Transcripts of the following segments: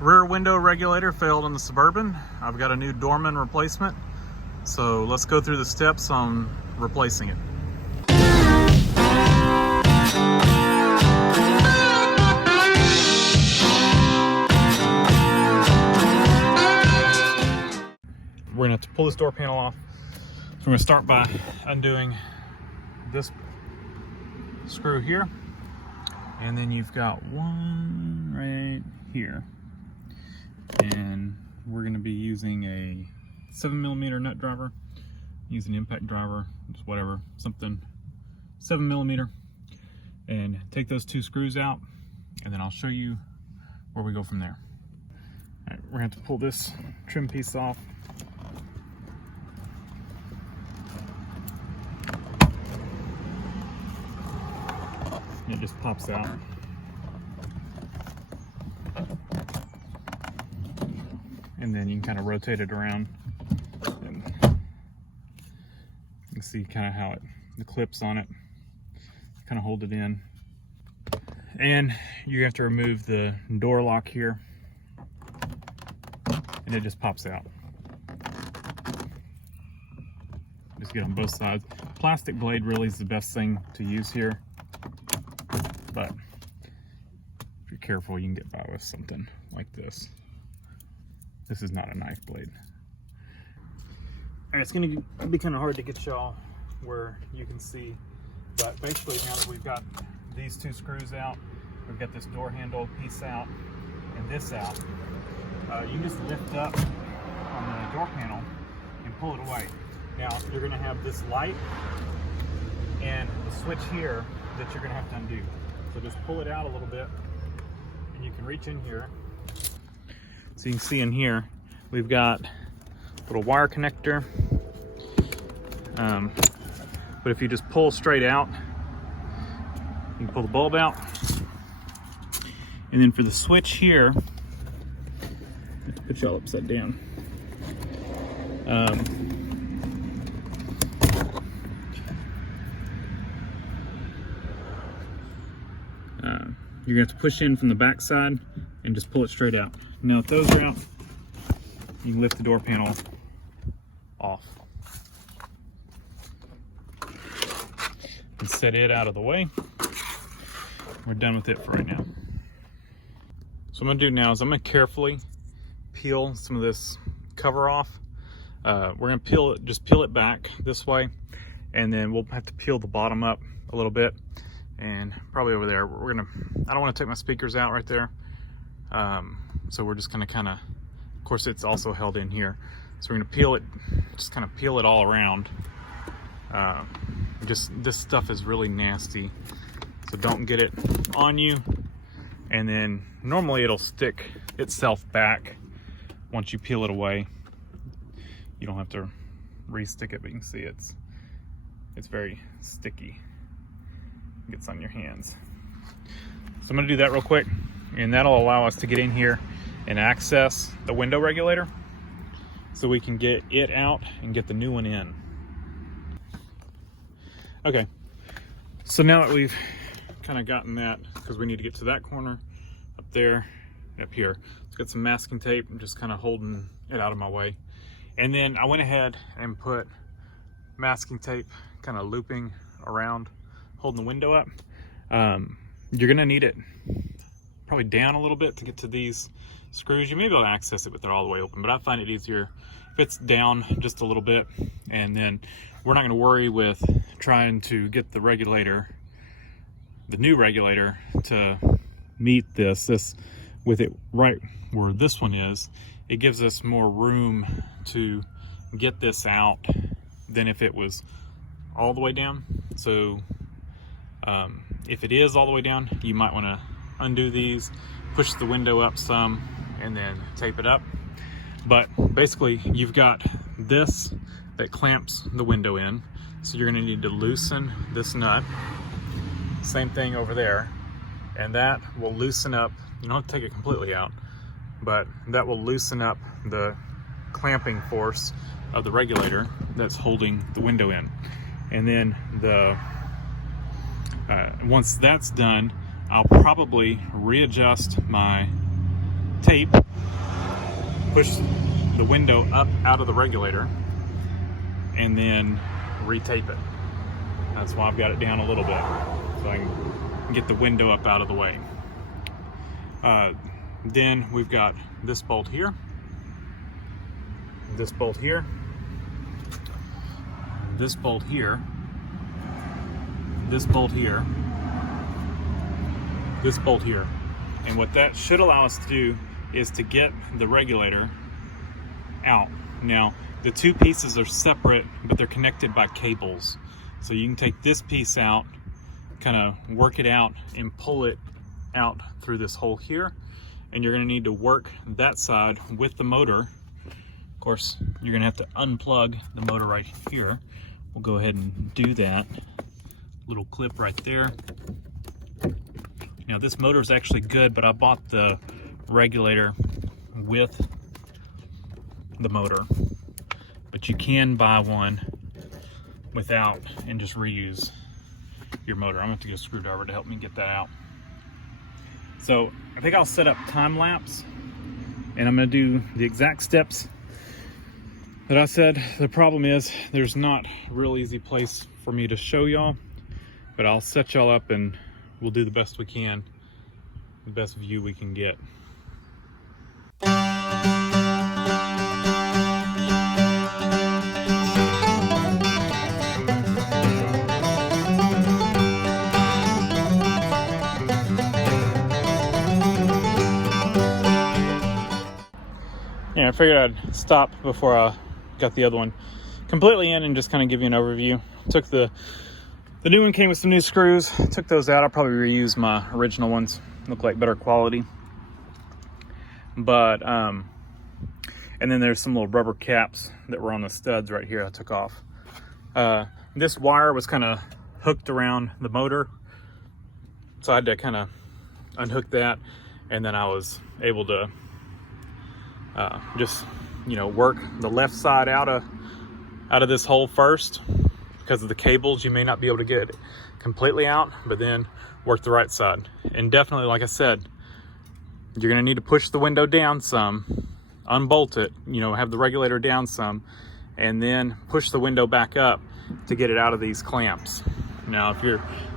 Rear window regulator failed on the Suburban. I've got a new Dorman replacement. So let's go through the steps on replacing it. We're gonna have to pull this door panel off. So we're gonna start by undoing this screw here. And then you've got one right here. And we're going to be using a 7mm nut driver. Use an impact driver, just whatever, something 7mm. And take those two screws out, and then I'll show you where we go from there. All right, we're going to have to pull this trim piece off. And it just pops out. And then you can kind of rotate it around, and you can see kind of how the clips on it kind of hold it in. And you have to remove the door lock here, and it just pops out. Just get on both sides. Plastic blade really is the best thing to use here, but if you're careful, you can get by with something like this. This is not a knife blade. And it's gonna be kind of hard to get y'all where you can see, but basically now that we've got these two screws out, we've got this door handle piece out and this out, you can just lift up on the door panel and pull it away. Now you're gonna have this light and the switch here that you're gonna have to undo. So just pull it out a little bit, and you can reach in here. So you can see in here, we've got a little wire connector. But if you just pull straight out, you can pull the bulb out. And then for the switch here, let's put y'all upside down. You're gonna have to push in from the back side and just pull it straight out. Now, if those are out, you can lift the door panel off and set it out of the way. We're done with it for right now. So what I'm gonna do now is I'm gonna carefully peel some of this cover off. We're gonna just peel it back this way, and then we'll have to peel the bottom up a little bit, and probably over there. I don't want to take my speakers out right there. So we're just gonna of course it's also held in here. So we're gonna peel it, just kind of peel it all around. This stuff is really nasty, so don't get it on you. And then normally it'll stick itself back once you peel it away. You don't have to re-stick it, but you can see it's very sticky. It gets on your hands. So I'm gonna do that real quick, and that'll allow us to get in here and access the window regulator so we can get it out and get the new one in. Okay, so now that we've kind of gotten that, because we need to get to that corner, up there, up here, let's get some masking tape. I'm just kind of holding it out of my way. And then I went ahead and put masking tape kind of looping around, holding the window up. You're gonna need it probably down a little bit to get to these screws. You may be able to access it with it all the way open, but I find it easier if it's down just a little bit. And then we're not gonna worry with trying to get the regulator, the new regulator, to meet this with it right where this one is. It gives us more room to get this out than if it was all the way down. So if it is all the way down, you might want to undo these, push the window up some, and then tape it up. But basically you've got this that clamps the window in, so you're going to need to loosen this nut. Same thing over there, and that will loosen up. You don't have to take it completely out, but that will loosen up the clamping force of the regulator that's holding the window in. And then once that's done, I'll probably readjust my tape, push the window up out of the regulator, and then retape it. That's why I've got it down a little bit, so I can get the window up out of the way. Then we've got this bolt here, this bolt here, this bolt here, this bolt here, this bolt here. And what that should allow us to do is to get the regulator out. Now, the two pieces are separate, but they're connected by cables. So you can take this piece out, kind of work it out, and pull it out through this hole here. And you're gonna need to work that side with the motor. Of course, you're gonna have to unplug the motor right here. We'll go ahead and do that. Little clip right there. Now this motor is actually good, but I bought the regulator with the motor. But you can buy one without and just reuse your motor. I'm gonna have to get a screwdriver to help me get that out. So I think I'll set up time lapse, and I'm gonna do the exact steps that I said. The problem is there's not a real easy place for me to show y'all, but I'll set y'all up and we'll do the best we can, the best view we can get. Yeah, I figured I'd stop before I got the other one completely in and just kind of give you an overview. Took the new one came with some new screws. Took those out. I'll probably reuse my original ones. Look like better quality. But and then there's some little rubber caps that were on the studs right here I took off. This wire was kind of hooked around the motor, so I had to kind of unhook that, and then I was able to just, you know, work the left side out of this hole first. Because of the cables, you may not be able to get it completely out, but then work the right side. And definitely, like I said, you're gonna need to push the window down some, unbolt it, you know, have the regulator down some, and then push the window back up to get it out of these clamps. Now, if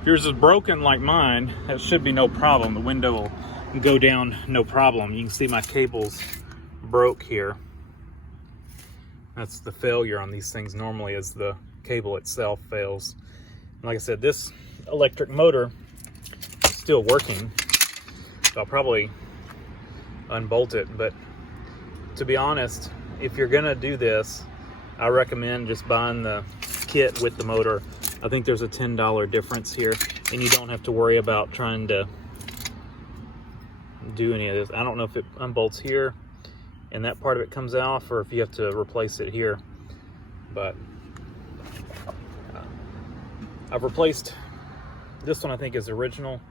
yours is broken like mine, that should be no problem. The window will go down no problem. You can see my cables broke here. That's the failure on these things normally, is the cable itself fails. And like I said, this electric motor is still working, so I'll probably unbolt it. But to be honest, if you're gonna do this, I recommend just buying the kit with the motor. I think there's a $10 difference here, and you don't have to worry about trying to do any of this. I don't know if it unbolts here and that part of it comes off, or if you have to replace it here. But I've replaced this one. I think is original.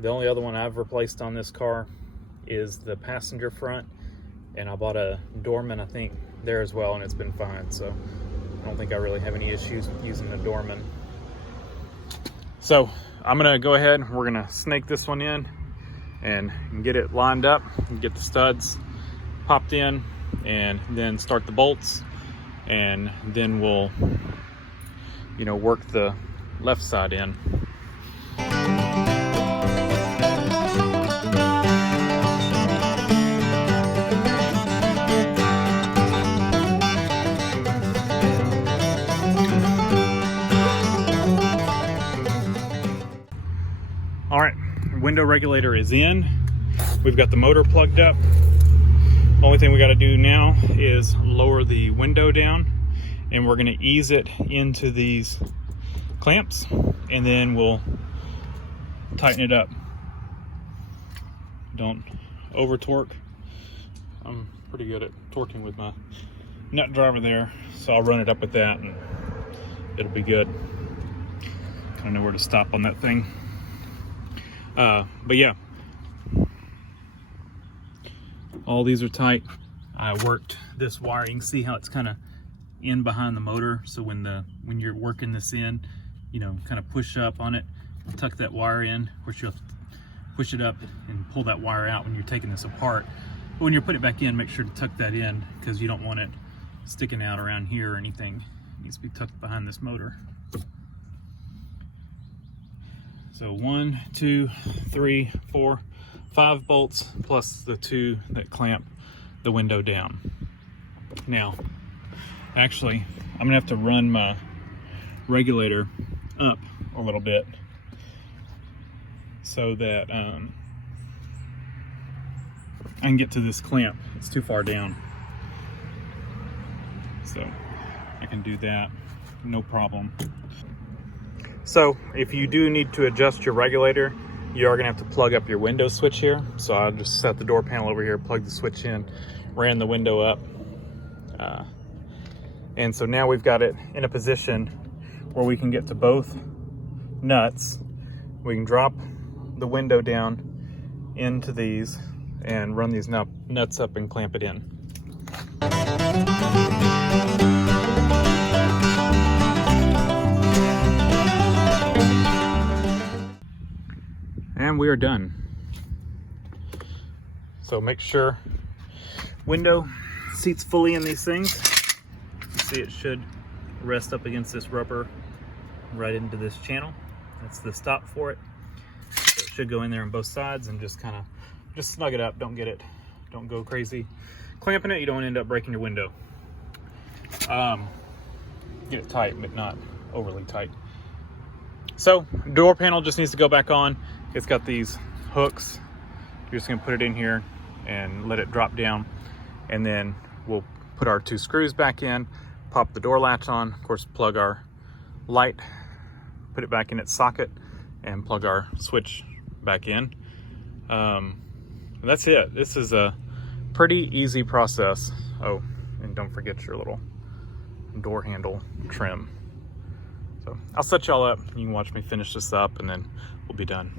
The only other one I've replaced on this car is the passenger front, and I bought a Dorman, I think, there as well, and it's been fine. So I don't think I really have any issues with using the Dorman. So I'm gonna go ahead, we're gonna snake this one in and get it lined up and get the studs popped in, and then start the bolts, and then we'll, you know, work the left side in. All right, window regulator is in. We've got the motor plugged up. Only thing we got to do now is lower the window down, and we're going to ease it into these clamps, and then we'll tighten it up. Don't over torque. I'm pretty good at torquing with my nut driver there, so I'll run it up with that and it'll be good. Kind of know where to stop on that thing. But yeah, all these are tight. I worked this wire. You can see how it's kind of in behind the motor, so when you're working this in, you know, kind of push up on it, tuck that wire in. Of course, you'll have to push it up and pull that wire out when you're taking this apart. But when you're putting it back in, make sure to tuck that in because you don't want it sticking out around here or anything. It needs to be tucked behind this motor. So 1, 2, 3, 4, 5 bolts plus the 2 that clamp the window down. Now, actually, I'm gonna have to run my regulator up a little bit so that I can get to this clamp. It's too far down. So I can do that, no problem. So if you do need to adjust your regulator, you are gonna have to plug up your window switch here. So I'll just set the door panel over here, plug the switch in, ran the window up. And so now we've got it in a position where we can get to both nuts. We can drop the window down into these and run these nuts up and clamp it in. And we are done. So make sure window seats fully in these things. You see it should rest up against this rubber right into this channel. That's the stop for it. So it should go in there on both sides and just kind of snug it up. Don't go crazy clamping it. You don't want to end up breaking your window. Get it tight, but not overly tight. So door panel just needs to go back on. It's got these hooks. You're just gonna put it in here and let it drop down. And then we'll put our 2 screws back in, pop the door latch on, of course, plug our light, put it back in its socket, and plug our switch back in. That's it. This is a pretty easy process. Oh, and don't forget your little door handle trim. So I'll set y'all up. You can watch me finish this up and then we'll be done.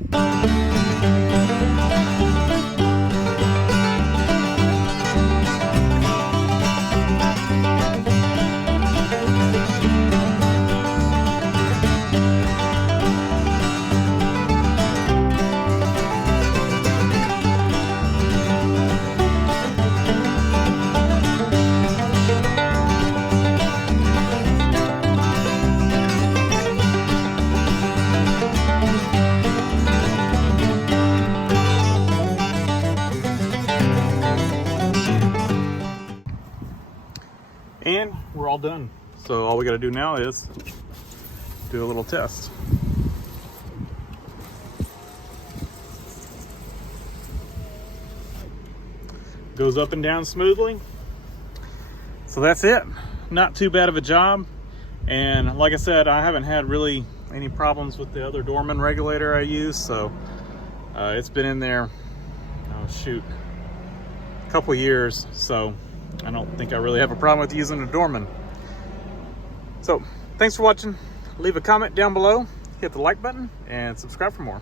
And we're all done. So all we gotta do now is do a little test. Goes up and down smoothly. So that's it. Not too bad of a job. And like I said, I haven't had really any problems with the other Dorman regulator I use. So it's been in there, oh shoot, a couple years. So I don't think I really have a problem with using a Dorman. So thanks for watching. Leave a comment down below, hit the like button, and subscribe for more.